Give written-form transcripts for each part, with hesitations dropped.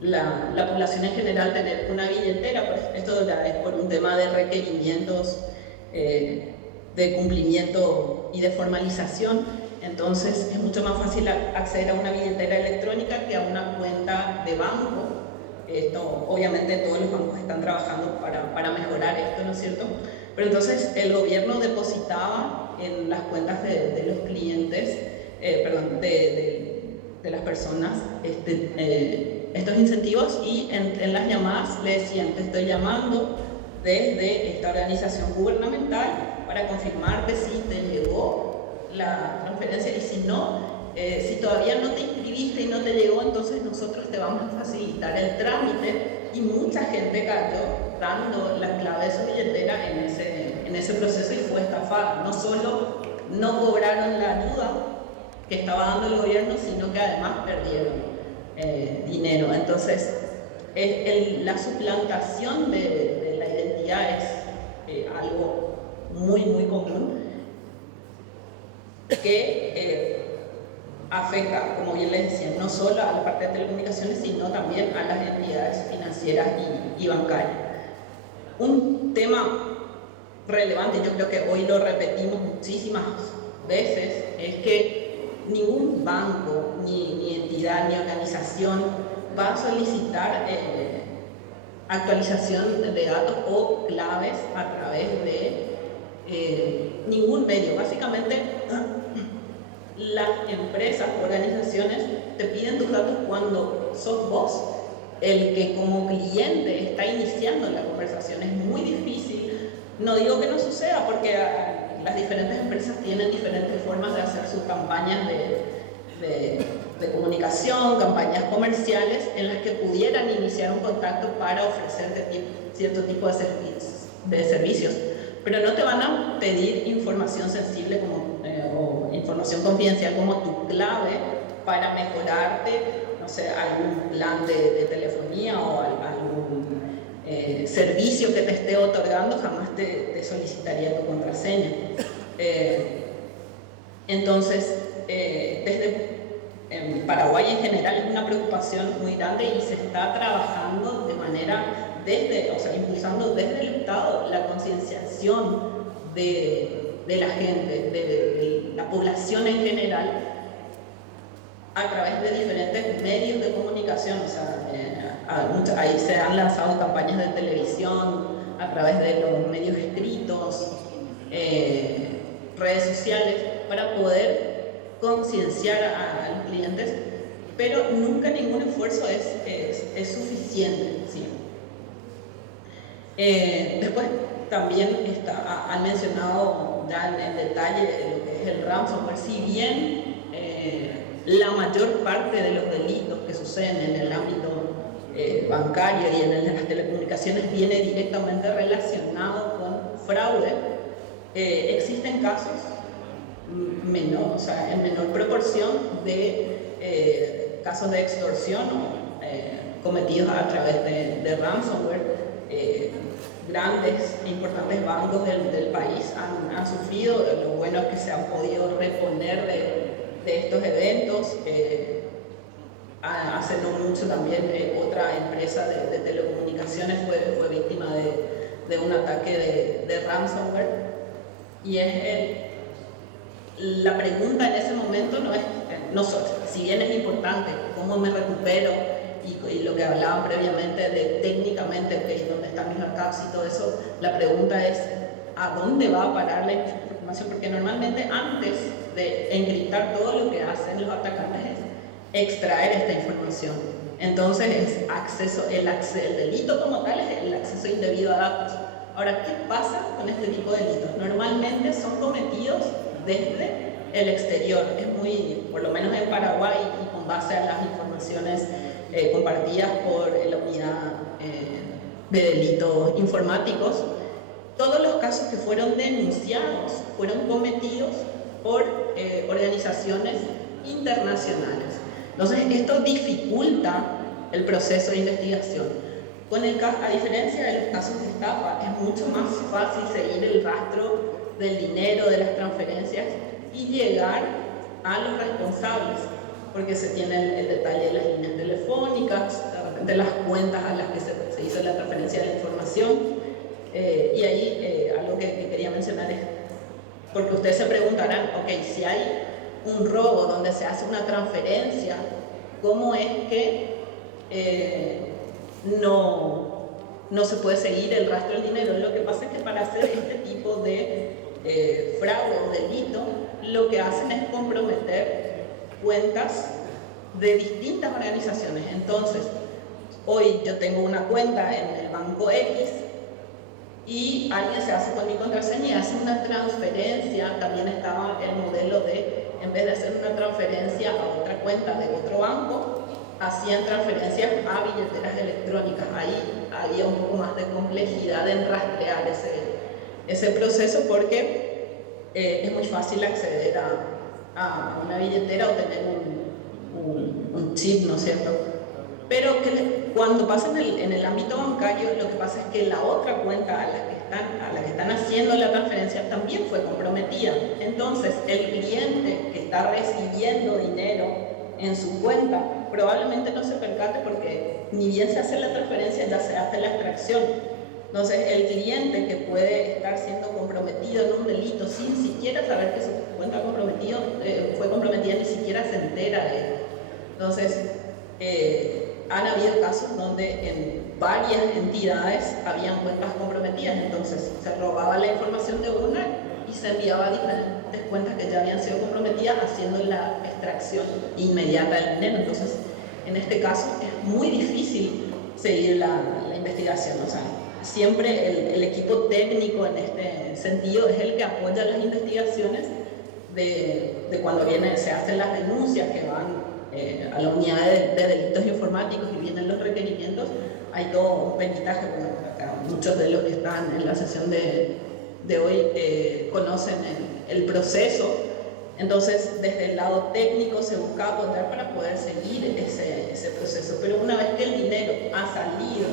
la población en general tener una billetera, pues esto ya es por un tema de requerimientos de cumplimiento y de formalización. Entonces es mucho más fácil acceder a una billetera electrónica que a una cuenta de banco. Esto, obviamente todos los bancos están trabajando para mejorar esto, ¿no es cierto? Pero entonces el gobierno depositaba en las cuentas de los clientes, perdón, de las personas, estos incentivos, y en las llamadas le decían: te estoy llamando desde esta organización gubernamental para confirmarte si te llegó la transferencia, y si no, si todavía no te inscribiste y no te llegó, entonces nosotros te vamos a facilitar el trámite. Y mucha gente cayó dando la clave de su billetera en ese proceso y fue estafada. No solo no cobraron la ayuda que estaba dando el gobierno, sino que además perdieron dinero. Entonces, la suplantación de la identidad es algo muy, muy común que afecta, como bien les decía, no solo a la parte de telecomunicaciones, sino también a las entidades financieras y bancarias. Un tema relevante, yo creo que hoy lo repetimos muchísimas veces, es que ningún banco, ni entidad, ni organización va a solicitar actualización de datos o claves a través de ningún medio. Básicamente, las empresas, organizaciones te piden tus datos cuando sos vos el que como cliente está iniciando la conversación. Es muy difícil, no digo que no suceda, porque las diferentes empresas tienen diferentes formas de hacer sus campañas de comunicación, campañas comerciales, en las que pudieran iniciar un contacto para ofrecerte cierto tipo de servicios, pero no te van a pedir información sensible o información confidencial como tu clave para mejorarte, no sé, algún plan de telefonía o algún servicio que te esté otorgando. Jamás te solicitaría tu contraseña. Entonces, en Paraguay en general es una preocupación muy grande y se está trabajando de manera impulsando desde el Estado la concienciación de la gente, de la población en general, a través de diferentes medios de comunicación. O sea, ahí se han lanzado campañas de televisión, a través de los medios escritos, redes sociales, para poder concienciar a los clientes, pero nunca ningún esfuerzo es suficiente, ¿sí? Después también han mencionado ya en detalle lo que es el ransomware. Si bien la mayor parte de los delitos que suceden en el ámbito bancario y en las telecomunicaciones viene directamente relacionado con fraude, existen casos en menor proporción de casos de extorsión cometidos a través de ransomware. Grandes e importantes bancos del país han sufrido. Lo bueno es que se han podido reponer de estos eventos. Hace no mucho también otra empresa de telecomunicaciones fue víctima de un ataque de ransomware. Y la pregunta en ese momento si bien es importante cómo me recupero, y lo que hablaban previamente de técnicamente, dónde están mis backups y todo eso, la pregunta es ¿a dónde va a parar la información? Porque normalmente antes de encriptar, todo lo que hacen los atacantes es extraer esta información. Entonces el delito como tal es el acceso indebido a datos. Ahora, ¿qué pasa con este tipo de delitos? Normalmente son cometidos desde el exterior. Por lo menos en Paraguay, y con base a las informaciones compartidas por la unidad de delitos informáticos, todos los casos que fueron denunciados fueron cometidos por organizaciones internacionales. Entonces, esto dificulta el proceso de investigación. A diferencia de los casos de estafa, es mucho más fácil seguir el rastro del dinero, de las transferencias, y llegar a los responsables, porque se tiene el detalle de las líneas telefónicas, de justamente las cuentas a las que se hizo la transferencia de la información. Y ahí algo que quería mencionar es, porque ustedes se preguntarán, ok, si hay un robo donde se hace una transferencia, ¿cómo es que no se puede seguir el rastro del dinero? Lo que pasa es que para hacer este tipo de fraude o delito, lo que hacen es comprometer cuentas de distintas organizaciones. Entonces, hoy yo tengo una cuenta en el banco X y alguien se hace con mi contraseña y hace una transferencia. También estaba el modelo de, en vez de hacer una transferencia a otra cuenta de otro banco, hacían transferencias a billeteras electrónicas. Ahí había un poco más de complejidad en rastrear ese proceso, porque es muy fácil acceder a una billetera o tener un chip, ¿no es cierto? Pero cuando pasa en el ámbito bancario, lo que pasa es que la otra cuenta a la que están haciendo la transferencia también fue comprometida. Entonces, el cliente que está recibiendo dinero en su cuenta probablemente no se percate, porque ni bien se hace la transferencia, ya se hace la extracción. Entonces, el cliente que puede estar siendo comprometido en un delito sin siquiera saber que su cuenta fue comprometida, ni siquiera se entera de él. Entonces, han habido casos donde en varias entidades habían cuentas comprometidas. Entonces, se robaba la información de una y se enviaba a diferentes cuentas que ya habían sido comprometidas, haciendo la extracción inmediata del dinero. Entonces, en este caso es muy difícil seguir la investigación. O sea, siempre el equipo técnico en este sentido es el que apoya las investigaciones de cuando se hacen las denuncias que van a la unidad de delitos informáticos y vienen los requerimientos. Hay todo un peritaje. Bueno, acá muchos de los que están en la sesión de hoy conocen el proceso. Entonces, desde el lado técnico se busca apoyar para poder seguir ese proceso. Pero una vez que el dinero ha salido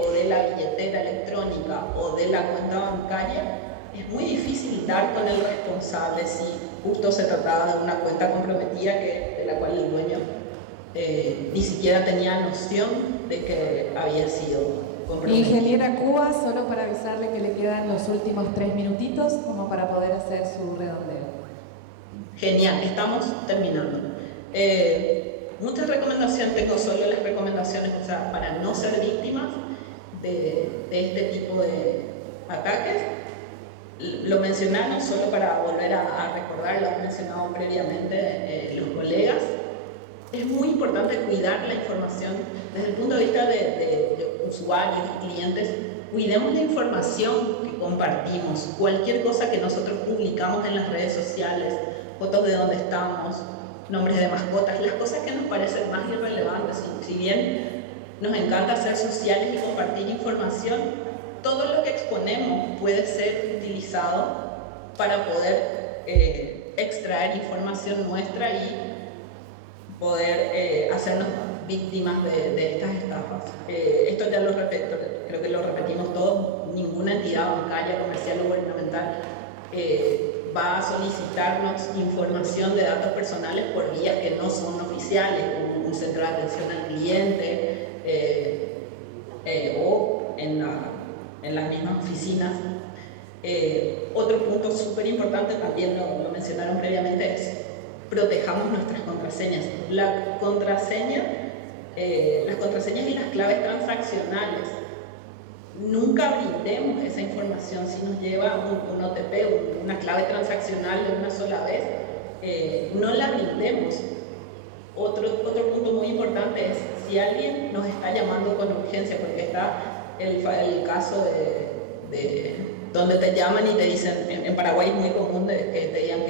o de la billetera electrónica o de la cuenta bancaria, es muy difícil dar con el responsable si justo se trataba de una cuenta comprometida de la cual el dueño ni siquiera tenía noción de que había sido comprometida. Ingeniera Cuba, solo para avisarle que le quedan los últimos 3 minutitos como para poder hacer su redondeo. Genial, estamos terminando. Muchas recomendaciones, tengo solo las recomendaciones, o sea, para no ser víctimas de este tipo de ataques. Lo mencionaron solo para volver a recordar, lo han mencionado previamente los colegas. Es muy importante cuidar la información desde el punto de vista de usuarios y clientes. Cuidemos la información que compartimos. Cualquier cosa que nosotros publicamos en las redes sociales, fotos de dónde estamos, nombres de mascotas, las cosas que nos parecen más irrelevantes. Si bien nos encanta ser sociales y compartir información, todo lo que exponemos puede ser utilizado para poder extraer información nuestra y poder hacernos víctimas de estas estafas. Esto ya creo que lo repetimos todos. Ninguna entidad bancaria, comercial o gubernamental va a solicitarnos información de datos personales por vías que no son oficiales, como un centro de atención al cliente o en las mismas oficinas. Otro punto súper importante, también lo mencionaron previamente, es protejamos nuestras contraseñas. Las contraseñas y las claves transaccionales, nunca brindemos esa información. Si nos lleva un OTP, una clave transaccional de una sola vez, no la brindemos. Otro punto muy importante es si alguien nos está llamando con urgencia, porque está el caso de donde te llaman y te dicen, en Paraguay es muy común que te digan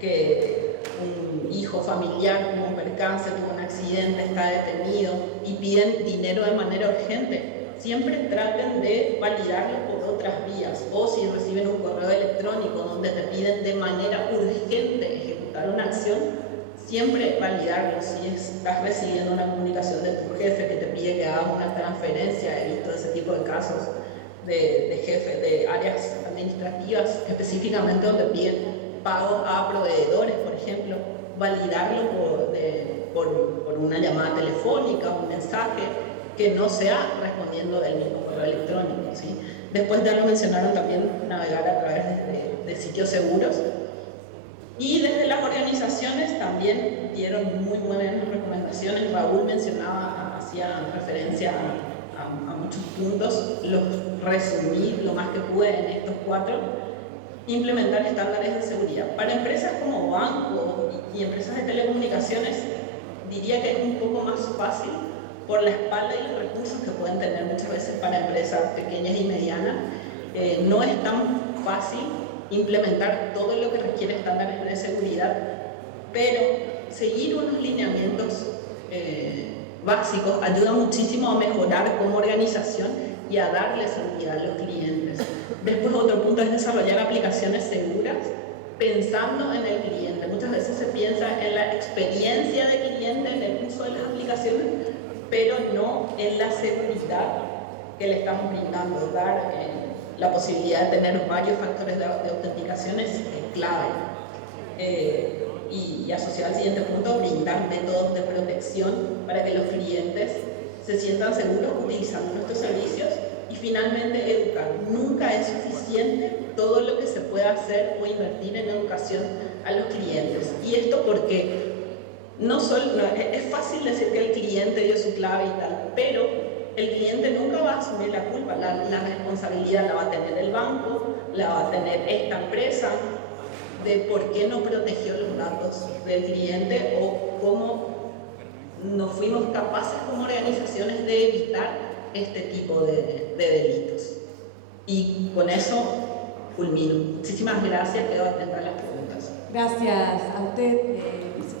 que un hijo familiar tuvo un percance, tuvo un accidente, está detenido y piden dinero de manera urgente. Siempre traten de validarlo por otras vías, o si reciben un correo electrónico donde te piden de manera urgente ejecutar una acción, siempre validarlo. Si estás recibiendo una comunicación de tu jefe que te pide que hagas una transferencia, he visto ese tipo de casos de jefes de áreas administrativas específicamente donde piden pagos a proveedores, por ejemplo, validarlo por una llamada telefónica, un mensaje, que no sea respondiendo del mismo correo electrónico, ¿sí? Después ya lo mencionaron también, navegar a través de sitios seguros. Y desde las organizaciones también dieron muy buenas recomendaciones. Raúl mencionaba, hacía referencia a muchos puntos, los resumí lo más que pude en estos 4. Implementar estándares de seguridad. Para empresas como bancos y empresas de telecomunicaciones, diría que es un poco más fácil por la espalda y los recursos que pueden tener muchas veces para empresas pequeñas y medianas. No es tan fácil implementar todo lo que requiere estándares de seguridad, pero seguir unos lineamientos básicos ayuda muchísimo a mejorar como organización y a darle seguridad a los clientes. Después otro punto es desarrollar aplicaciones seguras pensando en el cliente. Muchas veces se piensa en la experiencia del cliente, en el uso de las aplicaciones, pero no en la seguridad que le estamos brindando. Dar la posibilidad de tener varios factores de autenticación es clave. Y asociado al siguiente punto, brindar métodos de protección para que los clientes se sientan seguros utilizando nuestros servicios. Y finalmente, educar. Nunca es suficiente todo lo que se pueda hacer o invertir en educación a los clientes. Y esto porque es fácil decir que el cliente dio su clave y tal, pero el cliente nunca va a asumir la culpa. La responsabilidad la va a tener el banco, la va a tener esta empresa, de por qué no protegió los datos del cliente o cómo no fuimos capaces como organizaciones de evitar este tipo de delitos. Y con eso culmino. Muchísimas gracias, quedo atenta a las preguntas. Gracias a usted,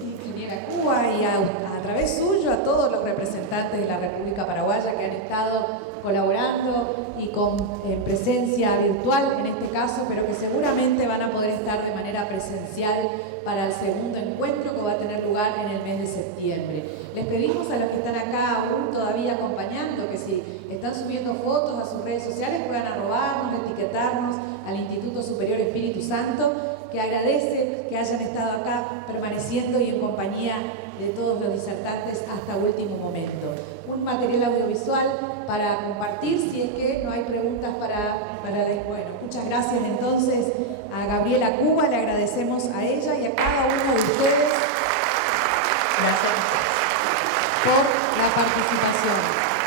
Ingeniera Cuba, y a través suyo a todos los representantes de la República Paraguaya que han estado colaborando y con presencia virtual en este caso, pero que seguramente van a poder estar de manera presencial para el segundo encuentro que va a tener lugar en el mes de septiembre. Les pedimos a los que están acá aún todavía acompañando que si están subiendo fotos a sus redes sociales puedan arrobarnos, etiquetarnos al Instituto Superior Espíritu Santo, que agradece que hayan estado acá permaneciendo y en compañía de todos los disertantes hasta último momento. Un material audiovisual para compartir, si es que no hay preguntas bueno, muchas gracias entonces a Gabriela Cuba, le agradecemos a ella y a cada uno de ustedes Gracias por la participación.